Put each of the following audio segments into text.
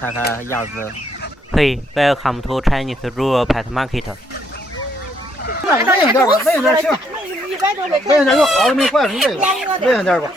看看鸭子。Hey, welcome to Chinese rural pet market. 稳定点吧，稳定点行。稳定点有好的没坏的，你稳定点吧。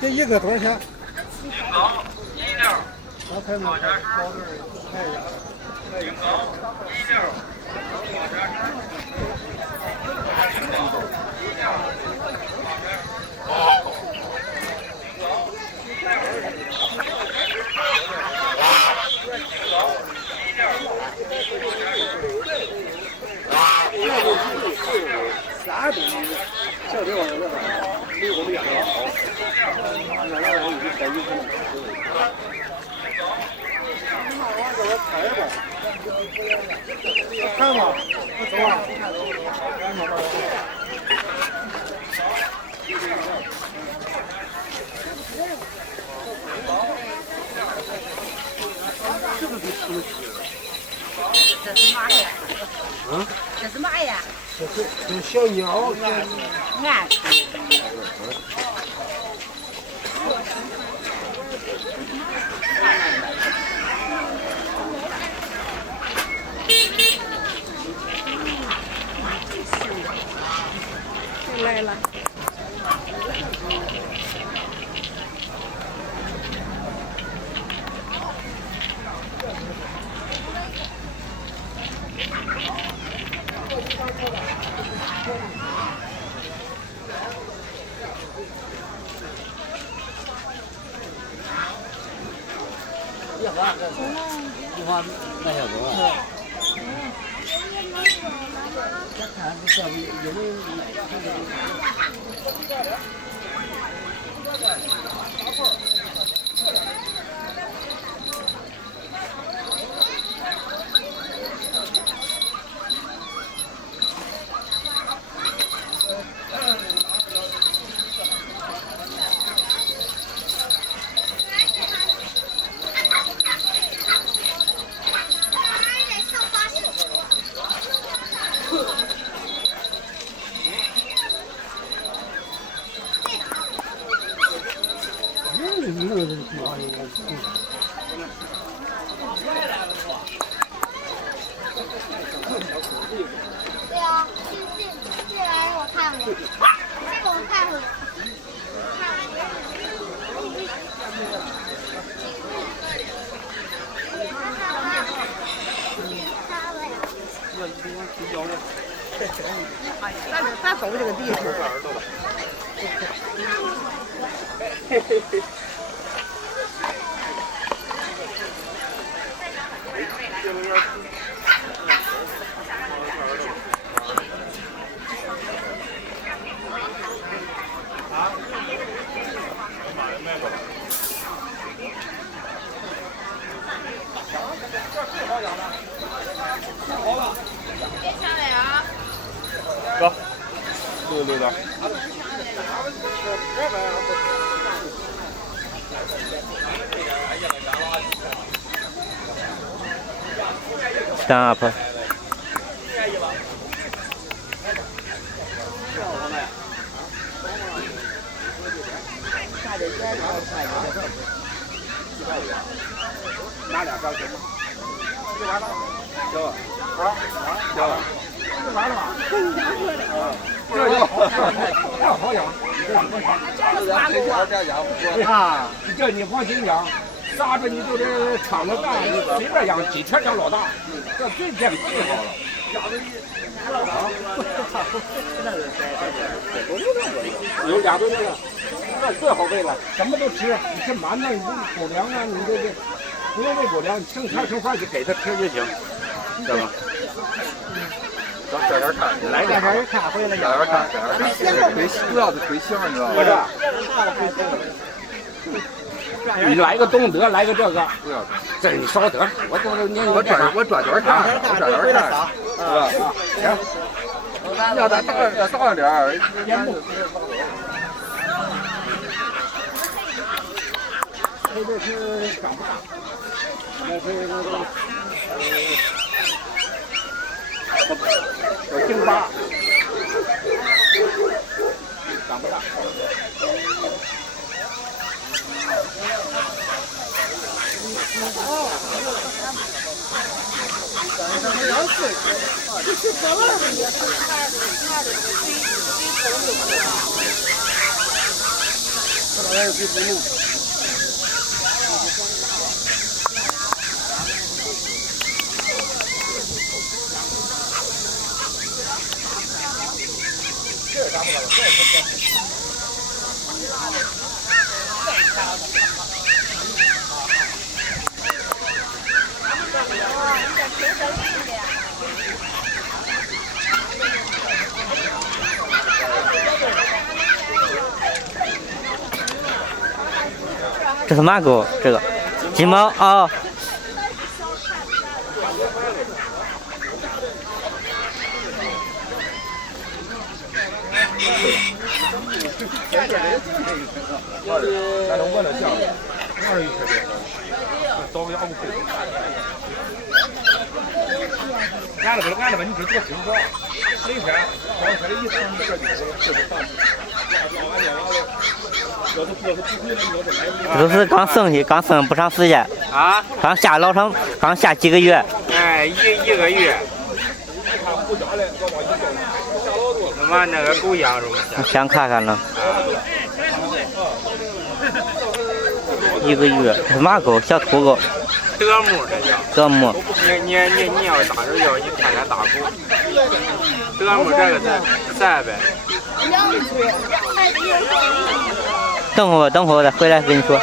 这一个多少钱？啥东西？小地方那个，离我们远了好。那人已经在一分了。往这边开吧。看吧，我走啊。这个比吃的起。这是嘛呀？嗯？这是嘛呀？这是小鸟。俺。来了。一花卖小狗啊。看不上有没有对啊，这来我看过，这个我看过。咋走这个地方？别抢了啊！走，溜溜达。Stop. 拿俩高行吗？就完了。行吧。好。行。就完了吧？这就好养。啊，这你放心养，啥子你就得敞着干，你随便养，几天养老大，这最健最好了。有俩多月了，那最好喂了，什么都吃，你吃馒头，你狗粮啊，你这不用喂狗粮，剩菜剩饭就给它吃就行，知道吗？找点看，来点人看回来，找点看，腿主要是腿型，你知道吗？你来个东德，来个这个，不要，这你稍等，我我转圈看，我转圈看，是吧？行。要大点儿，烟幕。那个是长不大，那是有京巴，长不大。这是嘛狗？这个鸡毛啊。咱能问了下，21块钱，找个20块。俺那个你这多清爽，每天光开的一3个这就饭。这都是刚生不长时间啊，刚下几个月。哎，一个月。他妈那个狗养着嘛，想看看呢。1个月，是嘛狗？小土狗。德牧这叫。德牧。你要打着药，你看看大狗。德牧这个是300。等会儿我再回来跟你说。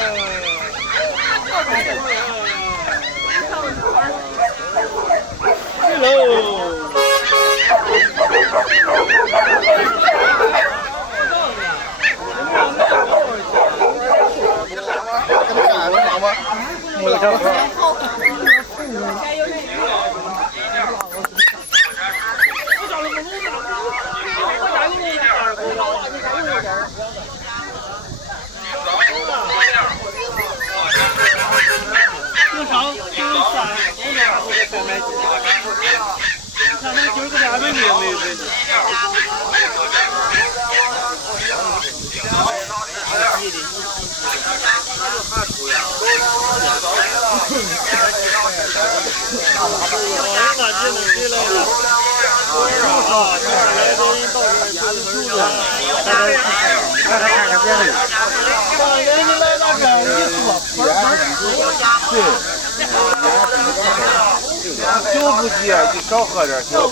酒不急，你少喝点酒，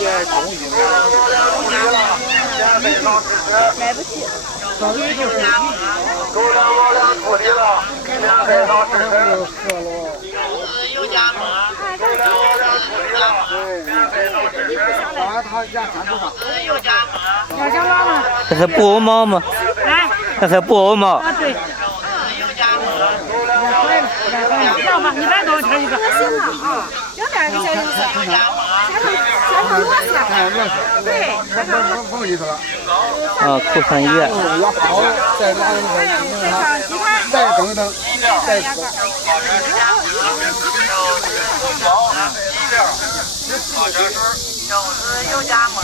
也中医呢。买不起。这是布偶猫吗？这是布偶猫。啊，对。要吧，100多钱一个。行了啊，有点个小零食。全成螺丝。对，什么意思了？库存月。要好，再拉再等一等，再油夹馍，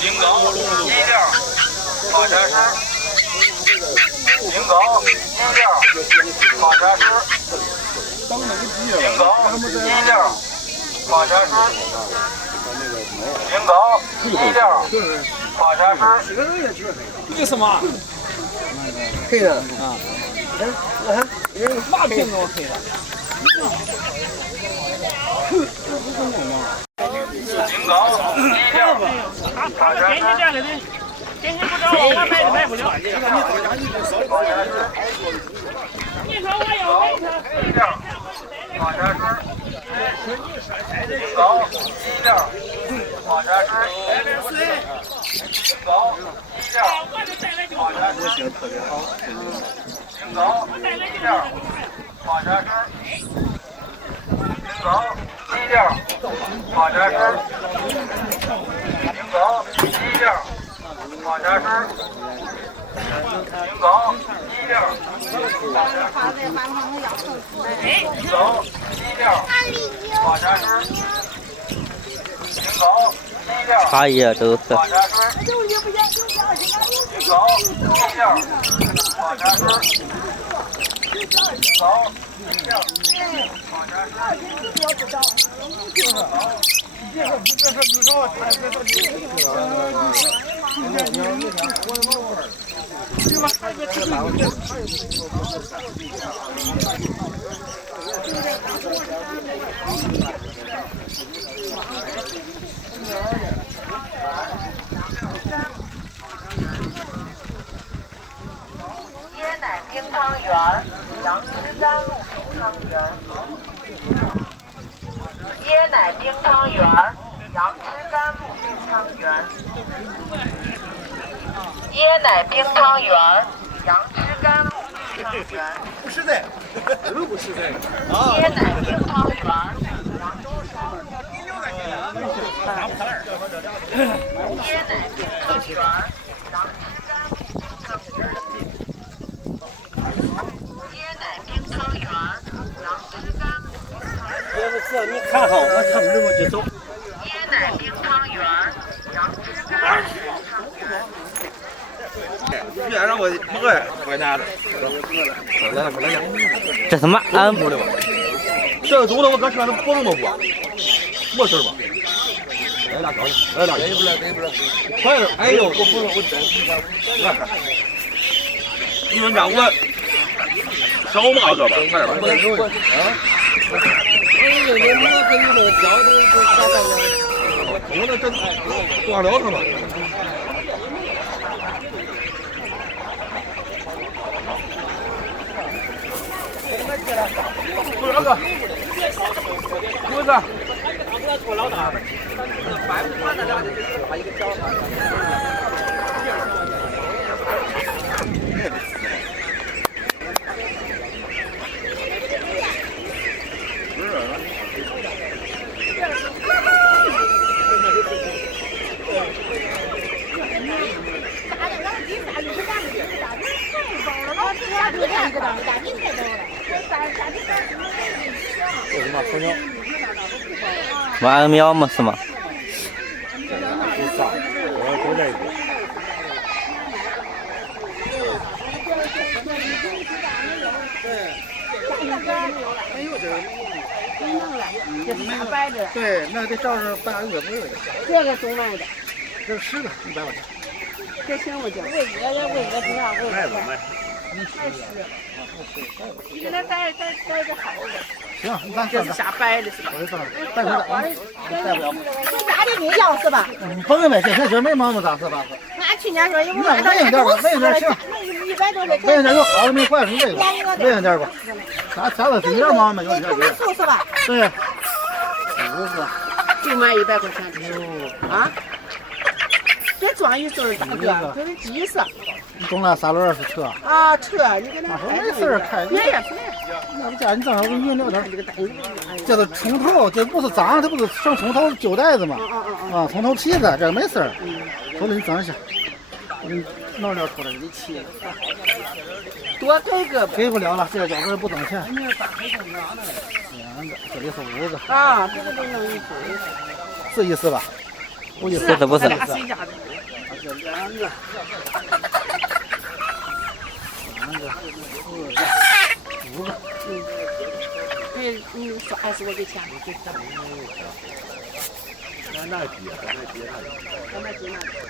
冰糕1两，花茶水，冰糕1两，花茶水，冰糕1两，花茶水，冰糕1两，花茶水，冰糕1两，花茶水。这什么？黑的啊。嘛品种黑的？冰糕1两，花茶水。今天不找我，我买不了。你说我要1两，花茶水。冰糕1两，花茶水。冰糕1两，花茶水。冰糕1两，花茶水。冰糕辆跑车师，停狗1辆跑车师，停狗1辆跑车师，停狗1辆跑车师，停狗1辆茶叶都是。跑车师，停狗1辆跑车师，停狗1辆跑车师。椰奶冰汤圆，杨枝甘露冰汤圆。椰奶冰汤圆，杨枝甘露冰汤圆。椰奶冰汤圆，杨枝甘露冰汤圆。不是的，不是这个。椰奶冰汤圆，椰奶冰汤圆，杨枝甘露冰汤圆。椰奶冰汤圆，杨枝甘露冰汤圆。要不这你看好，我看着我就走。椰奶冰汤圆，杨枝甘露冰汤圆。别让我饿呀，我拿的。来了，来了。这什么？这走了，我搁车上不那么过，没事吧？来俩饺子，来俩。给不来，给不来。快点！哎呦，我不能，我真。你们让我少骂个吧，快点吧。我那真挂了他了。不是哥，不是。玩喵嘛是吗？对，那得照着半个月没有的。这个中卖的，这10个100块钱。这行不行？喂鹅多少？卖不卖？你给他带个好的。行，咱这是啥白的是吧？带回来，带不了。这家里没要是吧？你甭问，这前没忙着咋是吧？俺去年说有问问点吧，问点行。 100多块钱。问点有好的没坏的，你问吧，问点吧。咱这有点忙没有点。这买醋是吧？对。50个，就卖100块钱。啊？这装一岁大哥，这是鸡是。你中了3轮是车。啊，车，你给他说没事开。别呀，要不这你正好给你聊点。这个冲头，这不是脏，这不是上冲头旧袋子吗？啊，冲头皮子，这个没事。说了你整一下，你弄点出来给你切。多给个吧。给不了了，这个饺子不挣钱。2个，这里是5个。啊，这个得弄一堆。是意思吧？不是不是。这2个。3个。4个，5个。你说还是我给钱？那鸡，那鸡。